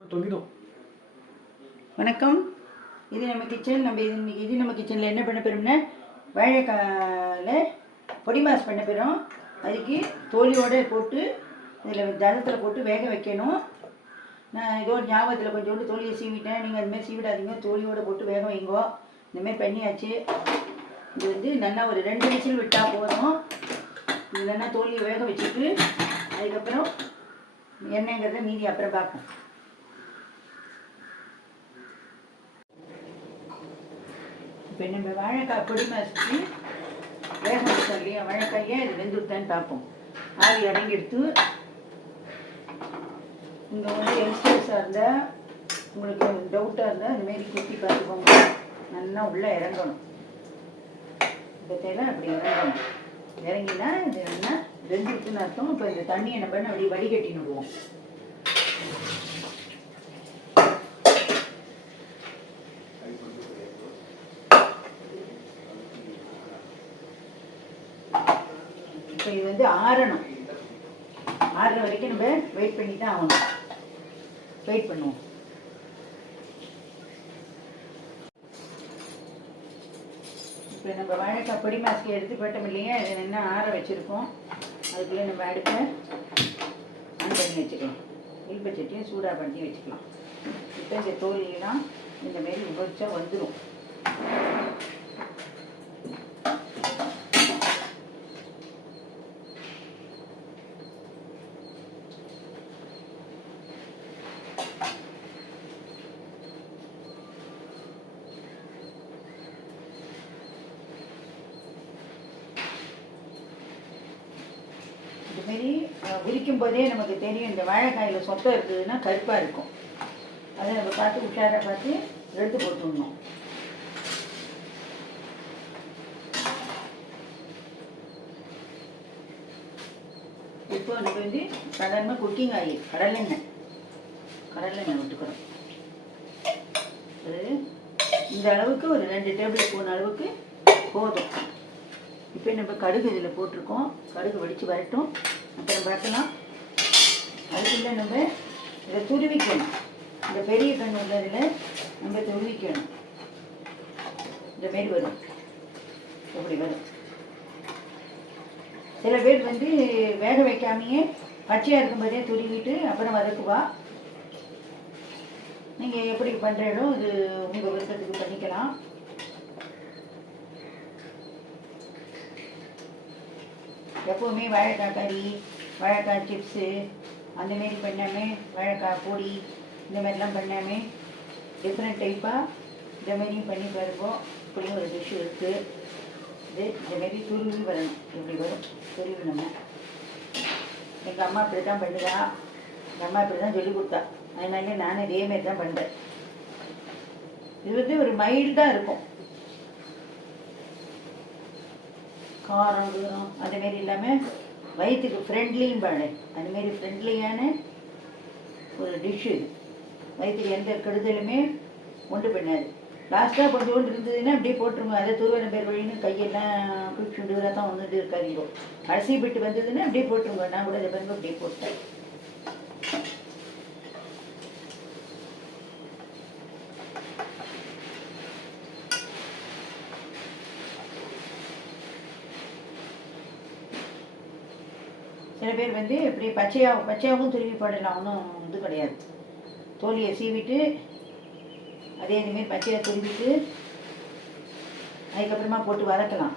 தொங்கிடும் வணக்கம். இது நம்ம கிச்சன் நம்ம இது இன்னைக்கு இது நம்ம கிச்சனில் என்ன பண்ண போகிறோம்னா வாழைக்காயில் பொடி மாஸ் பண்ண போகிறோம் அதுக்கு தோலியோட போட்டு இதில் தளத்தில் போட்டு வேக வைக்கணும். நான் ஏதோ ஞாபகத்தில் கொஞ்சோண்டு தோலியை சீவிட்டேன். நீங்கள் அதுமாதிரி சீவிடாதீங்க. தோலியோட போட்டு வேக வைங்கோ. இந்தமாரி பண்ணியாச்சு. இது வந்து நல்லா ஒரு ரெண்டு விசில் விட்டால் போதும். இது நல்லா தோலியை வேக வச்சுட்டு அதுக்கப்புறம் எண்ணெய்ங்கிறத மீதி அப்புறம் பார்ப்போம். இப்போ நம்ம வாழைக்காய் பொடி மாசுக்கு வேக வச்சோம் இல்லையா வாழைக்காயை இது வெந்துட்டான்னு பார்ப்போம். ஆவி அடங்கி எடுத்து இங்கே வந்து யங்ஸ்டர்ஸாக இருந்தால் உங்களுக்கு டவுட்டாக இருந்தால் இந்தமாரி குத்தி பார்த்துக்கோங்க. நல்லா உள்ளே இறங்கணும். இந்த தேவை அப்படி இறங்கணும். இறங்கினா இது என்ன? வெந்துருக்குன்னு அர்த்தம். இப்போ இந்த தண்ணியை நம்ம அப்படியே வடிகட்டின்னு விடுவோம் இப்போ இது வந்து ஆறணும். ஆறுற வரைக்கும் நம்ம வெயிட் பண்ணி தான் ஆகணும். வெயிட் பண்ணுவோம். இப்போ நம்ம வாழைக்காய் பொடி மாஸ்க்கு எடுத்து போட்டோம் இல்லையா? இதை என்ன ஆற வச்சுருக்கோம் அதுக்குள்ளே நம்ம அடுப்பை ஆன் பண்ணி வச்சுக்கலாம். இல்ப சட்டியும் சூடாக பண்ணி வச்சுக்கலாம். இப்போ இந்த தோலியெல்லாம் இந்த மாரி உபரிச்சா வந்துடும் விரிக்கும் போதே நமக்கு தெரியும் இந்த வாழைக்காயில் சொத்தை இருக்குதுன்னா கருப்பாக இருக்கும். அதை நம்ம பார்த்து உஷாராக பார்த்து எடுத்து போட்டுடணும். இப்போ எனக்கு வந்து சாதாரணமாக குக்கிங் ஆயில் கடலெண்ணெய் கடலெண்ணெய் விட்டுக்கிறோம். அது இந்த அளவுக்கு ஒரு ரெண்டு டேபிள் ஸ்பூன் அளவுக்கு போதும். இப்போ நம்ம கடுகு இதில் போட்டிருக்கோம். கடுகு வெடித்து வரட்டும். அப்புறம் பார்க்கலாம். அதுக்குள்ளே நம்ம இதை துருவிக்கணும். இந்த பெரிய கண் உள்ளதில் நம்ம துருவிக்கணும். இந்த மாரி வரும். இப்படி வரும். சில பேர் வந்து வேக வைக்காமையே பச்சையாக இருக்கும்போதே துருவிட்டு அப்புறம் வதக்குவா. நீங்கள் எப்படி பண்ணுறீங்களோ இது உங்கள் விருப்பத்துக்கு பண்ணிக்கலாம். எப்போவுமே வாழைக்காய் கறி வாழைக்காய் சிப்ஸு அந்த மாரி பண்ணாமே வாழைக்காய் பொடி இந்த மாதிரிலாம் பண்ணாமே டிஃப்ரெண்ட் டைப்பாக இந்த மாதிரியும் பண்ணி பாருப்போம் இப்படியும் ஒரு டிஷ் இருக்குது இது இந்த மாரி துருவி வரணும். இப்படி வரும். துருவி நம்ம. எங்கள் அம்மா இப்படி தான் பண்ணுதா எங்கள் அம்மா இப்படி தான் சொல்லி கொடுத்தா. அதனால நானும் இதே மாதிரி தான் பண்ணுறேன் இது வந்து ஒரு மைல்டாக இருக்கும். காரம் அதுமாரி இல்லாமல் வயிற்றுக்கு ஃப்ரெண்ட்லியும் பாடு அதுமாரி ஃப்ரெண்ட்லியான ஒரு டிஷ்ஷு வயிற்றுக்கு எந்த கெடுதலுமே உண்டு பண்ணாது. லாஸ்ட்டாக கொஞ்சோண்டு இருந்ததுன்னா அப்படியே போட்டுருங்க. அதை துருவன பேர் வழின்னு கையெல்லாம் குளிச்சுண்டு தான் வந்துட்டு இருக்காதிங்கோ. அரிசி பிட்டு வந்ததுன்னா அப்படியே போட்டுருங்க. நான் கூட இதை பாருங்க அப்படியே போட்டேன் சில பேர் வந்து இப்படி பச்சையாக பச்சையாகவும் துருவி போடலாம் ஒன்றும் இது கிடையாது. தோலியை சீவிட்டு அதே இதுமாரி பச்சையாக துருவிட்டு அதுக்கப்புறமா போட்டு வதக்கலாம்.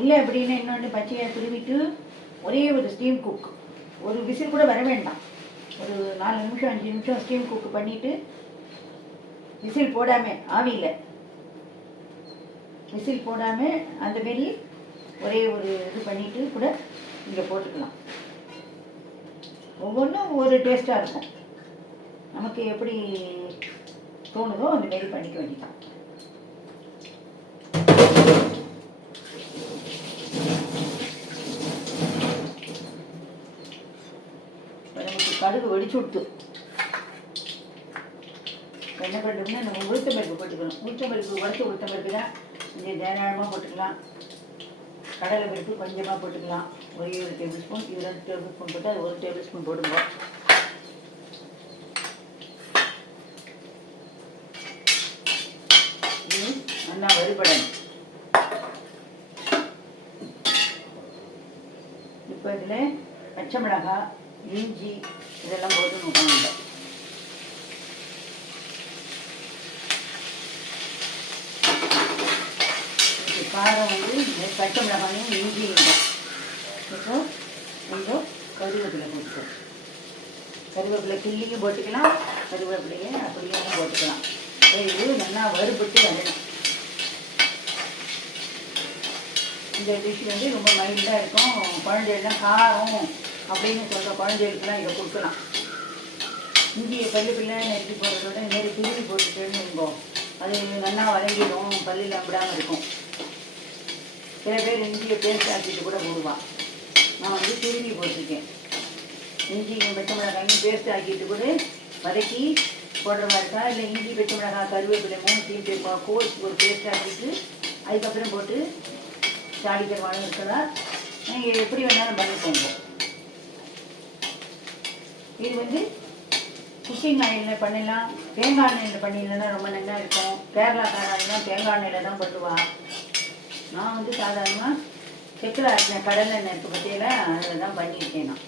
இல்லை அப்படின்னா இன்னொன்று பச்சையாக துருவிட்டு ஒரே ஒரு ஸ்டீம் குக் ஒரு விசில் கூட வர வேண்டாம். ஒரு நாலு நிமிஷம் அஞ்சு நிமிஷம் ஸ்டீம் குக் பண்ணிவிட்டு விசில் போடாமல் ஆவியில். விசில் போடாமல் அந்த மாரி ஒரே ஒரு இது பண்ணிவிட்டு கூட இங்கே போட்டுக்கலாம். ஒவ்வொன்றும் ஒவ்வொரு டேஸ்ட்டாக இருக்கும். நமக்கு எப்படி தோணுதோ அந்த மாரி பண்ணிக்க வேண்டியதான் நமக்கு கடுகு வெடிச்சு விட்டு என்ன பண்ணுறோம்னா நம்ம உளுத்த பருப்பு போட்டுக்கணும். உளுத்த பருப்பு உடச்சி உளுத்த பருப்பு தான். கொஞ்சம் தாராளமாக போட்டுக்கலாம். கடலை பருப்பு கொஞ்சமாக போட்டுக்கலாம். ஒரே ஒரு டேபிள் ஸ்பூன் இது ரெண்டு டேபிள் ஸ்பூன் போட்டு அது ஒரு டேபிள் ஸ்பூன் போடுங்க. இது நல்லா வறுபடணும். இப்போ இதில் பச்சை மிளகாய் இஞ்சி இதெல்லாம் போட்டு நோக்கணும் காரம் வந்து பச்சை மிளகாயும் இஞ்சியும் இருக்கும் இப்போ கொஞ்சம் கருவேப்பிலை போட்டுக்கணும் கருவேப்பிலை கிள்ளியும் போட்டுக்கலாம். கருவேப்பிலையை அப்படியே போட்டுக்கலாம். இது நல்லா வறுபட்டு வரணும் இந்த டிஷ் வந்து ரொம்ப மைல்டாக இருக்கும். குழந்தைகள்லாம் காரம் அப்படின்னு சொல்கிற குழந்தைகளுக்குலாம் இதை கொடுக்கலாம். இஞ்சியை பல்லு பிள்ளை நெருக்கி போடுறதோட விட இந்த போட்டுட்டேன்னு வைங்கோ. அது நல்லா வழங்கிடும் பல்லில் விடாமல் இருக்கும். சில பேர் இஞ்சியை பேஸ்ட் ஆக்கிட்டு கூட போடுவான். நான் வந்து துருவி போட்டிருக்கேன். இஞ்சி பச்சை மிளகாயும் பேஸ்ட் ஆக்கிட்டு கூட வதக்கி போடுற மாதிரி இருக்கா? இல்லை இஞ்சி பச்சை மிளகாய் கருவேப்பிலை மூணுத்தையும் கோஸ் ஒரு பேஸ்ட் ஆக்கிட்டு அதுக்கப்புறம் போட்டு தாளிக்கிறவாலும் இருக்கலாம் நீங்கள் எப்படி வேணாலும் பண்ணிக்கோங்க. இது வந்து குக்கிங் ஆயிலில் பண்ணலாம் தேங்காய் எண்ணெயில் பண்ணிடலாம் ரொம்ப நல்லா இருக்கும். கேரளா கேரளாக்காரெல்லாம் தேங்காய் எண்ணெயில் தான் பண்ணுவாள் நான் வந்து சாதாரணமாக செக்கில் ஆட்டின கடலை எண்ணெய் இருக்கு பற்றியில் அதில் தான் பண்ணியிருக்கேன் நான்.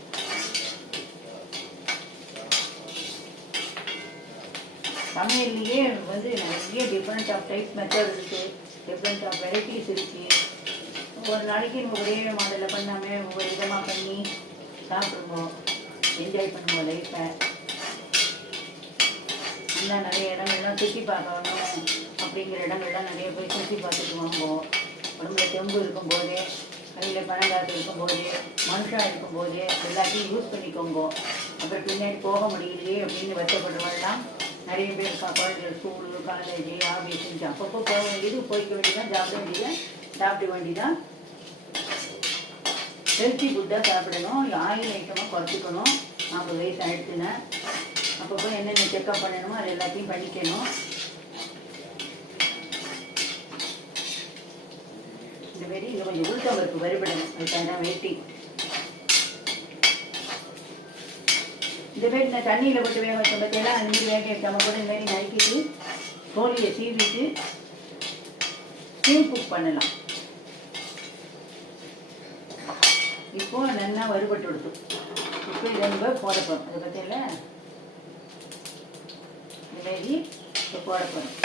சமையல்லையே வந்து நிறைய டிஃப்ரெண்ட் ஆஃப் டைப் மெத்தட் இருக்குது டிஃப்ரெண்ட் ஆஃப் வெரைட்டிஸ் இருக்குது ஒரு நாளைக்கு நம்ம ஒரே மாடலில் பண்ணாமல் ஒவ்வொரு விதமாக பண்ணி சாப்பிடுவோம். என்ஜாய் பண்ணுவோம் லைஃப்பை இன்னும் நிறைய இடங்கள்லாம் சுற்றி பார்க்கணும் அப்படிங்கிற இடங்கள்லாம் நிறைய போய் சுற்றி பார்த்துட்டு வாங்குவோம் உடம்புல தெம்பு இருக்கும்போதே கையில் பணங்காசு இருக்கும்போது மனுஷா இருக்கும்போது எல்லாத்தையும் யூஸ் பண்ணிக்கோங்க. அப்புறம் பின்னாடி போக முடியலையே அப்படின்னு வருத்தப்படுறவங்கலாம் நிறைய பேர் குழந்தைகள் ஸ்கூலு காலேஜ் ஆஃபீஸ் அப்பப்போ போக வேண்டியது போய்க்க வேண்டியதான் சாப்பிட வேண்டியது சாப்பிட வேண்டியதான் ஹெல்த்தி ஃபுட்டாக சாப்பிடணும். ஆயில் ஐட்டமாக குறைச்சிக்கணும். நாற்பது வயசு ஆயிடுச்சுன்னா அப்பப்போ என்னென்ன செக்அப் பண்ணணுமோ அது எல்லாத்தையும் பண்ணிக்கணும். வெறி மாரி கொஞ்சம் உளுத்தம் பருப்பு வறுபடணும். அதுக்காக தான் வெயிட்டிங் இந்த மாதிரி இந்த தண்ணியில் போட்டு வேக வச்ச பற்றியெல்லாம் அந்த மாதிரி வேக வைக்காம கூட இந்த மாதிரி நறுக்கிட்டு கோழியை சீவிட்டு ஸ்டீம் குக் பண்ணலாம். இப்போ நல்லா வறுபட்டு விடுத்து இப்போ இதை நம்ம போட அதை பற்றியில இந்த மாதிரி இப்போ போட போகிறோம்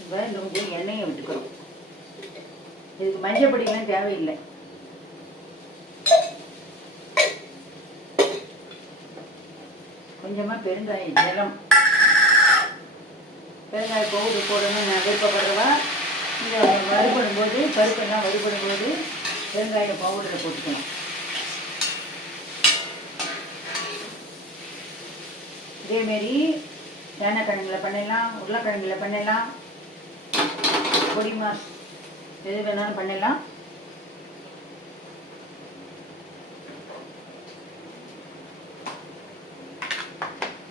இப்போ இந்த கொஞ்சம் எண்ணெயை விட்டுக்கிறோம் இதுக்கு மஞ்சள் பொடிலாம் தேவையில்லை. கொஞ்சமாக பெருங்காய ஜலம். பெருங்காய பவுடு போடணும்னு நான் விருப்பப்படுறவா? இந்த வறுபடும் போது பருப்பெல்லாம் வறுபடும் போது பெருங்காய பவுடரை போட்டுக்கணும் இதேமாரி சேனக்கிழங்குல பண்ணலாம் உருளைக்கிழங்குல பண்ணலாம். பொடி மாஸ் எது வேணாலும் பண்ணிடலாம்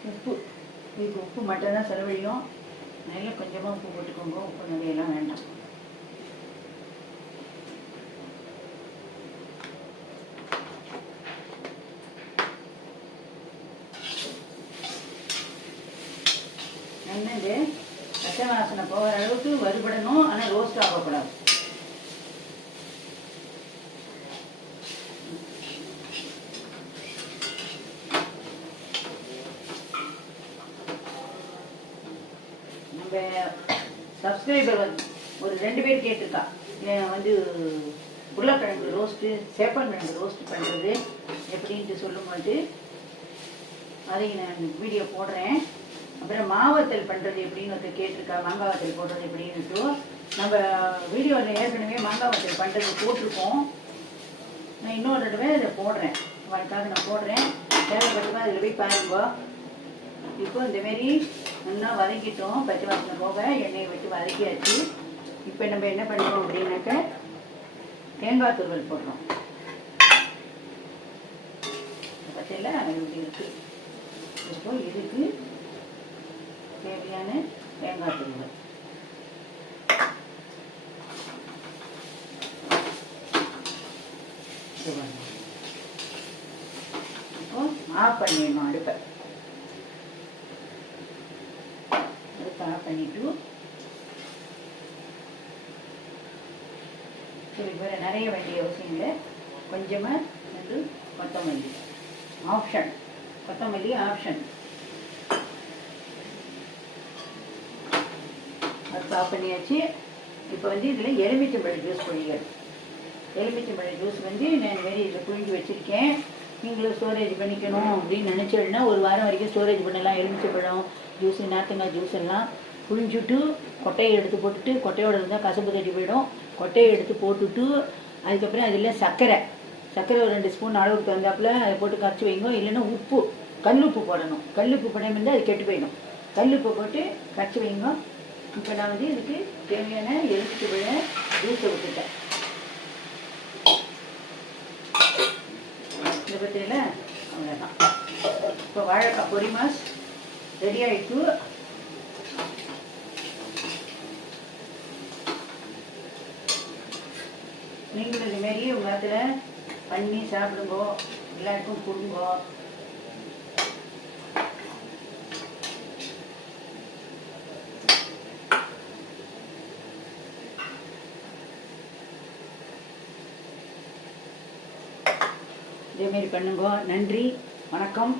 உப்பு. இதுக்கு உப்பு மட்டும் தான் செலவழியும் நல்லா கொஞ்சமாக உப்பு போட்டுக்கோங்க. உப்பு நிறையெல்லாம் வேண்டாம். என்னது பச்சை வாசனை போகிற அளவுக்கு வறுபடணும். ஆனால் ரோஸ்ட் ஆகக்கூடாது. சப்ஸ்கிரைபர் வந்து ஒரு ரெண்டு பேர் கேட்டிருக்கா. ஏன் வந்து உருளைக்கிழங்கு ரோஸ்ட்டு சேப்பங்கிழங்கு ரோஸ்ட் பண்ணுறது எப்படின்ட்டு சொல்லும்போது அதை நான் வீடியோ போடுறேன். அப்புறம் மாவத்தல் பண்ணுறது எப்படின்னு ஒருத்தர் கேட்டிருக்கா மாங்காய் வத்தல் போடுறது எப்படின்னுட்டு. நம்ம வீடியோவில் ஏற்கனவே மாங்காய் வத்தல் பண்ணுறது போட்டிருக்கோம். நான் இன்னொரு தடவை இதை போடுறேன். அவளுக்காக நான் போடுறேன். தேவைப்பட்டதா அதில் போய் பாருங்க. இப்போ இந்தமாரி நல்லா வதக்கிட்டோம் பச்சை வாசனை போக எண்ணெயை விட்டு வதக்கியாச்சு. இப்போ நம்ம என்ன பண்ணுறோம் அப்படின்னாக்க தேங்காய் துருவல் போடுறோம். பச்சையில் இப்படி இருக்கு இப்போ இதுக்கு தேவையான தேங்காய் துருவல். இப்போ ஆஃப் பண்ணிடணும் அடுப்பை ஆஃப் பண்ணிட்டு சரி வேறு நிறைய வேண்டிய அவசியம் இல்லை கொஞ்சமாக வந்து கொத்தமல்லி. ஆப்ஷன் கொத்தமல்லி ஆப்ஷன் அது ஸ்டாப் பண்ணியாச்சு. இப்போ வந்து இதில் எலுமிச்சம்பழம் ஜூஸ் பண்ணிக்கிறேன் எலுமிச்சம்பழம் ஜூஸ் வந்து நான் மாரி இதில் புழிஞ்சு வச்சுருக்கேன். நீங்களும் ஸ்டோரேஜ் பண்ணிக்கணும் அப்படின்னு நினச்சோன்னா ஒரு வாரம் வரைக்கும் ஸ்டோரேஜ் பண்ணலாம். எலுமிச்சம்பழம் ஜூஸ் நாத்தங்காய் ஜூஸ் எல்லாம் புழிஞ்சுட்டு கொட்டையை எடுத்து போட்டுட்டு கொட்டையோட இருந்தால் கசப்பு தட்டி போயிடும். கொட்டையை எடுத்து போட்டுட்டு அதுக்கப்புறம் அதில் சர்க்கரை. சர்க்கரை ஒரு ரெண்டு ஸ்பூன் அளவுக்கு வந்தாப்புல அதை போட்டு கரைச்சி வைங்க இல்லைன்னா உப்பு கல் உப்பு போடணும். கல் உப்பு போடாமல் இருந்தால் அது கெட்டு போயிடும். கல் உப்பு போட்டு கரைச்சி வைங்க. இப்போ நான் வந்து இதுக்கு தேவையான எலுமிச்சம்பழ ஜூஸை விட்டுட்டேன் இந்த பற்றியில் அவ்வளோதான் இப்போ வாழைக்காய் பொரிமாஸ் ரெடி ஆகிட்டு நீங்களும் இதுமாரி மாரி உங்கள் பண்ணி சாப்பிடுங்கோ எல்லாருக்கும் கொடுங்கோ. இதேமாரி பண்ணுங்க. நன்றி வணக்கம்.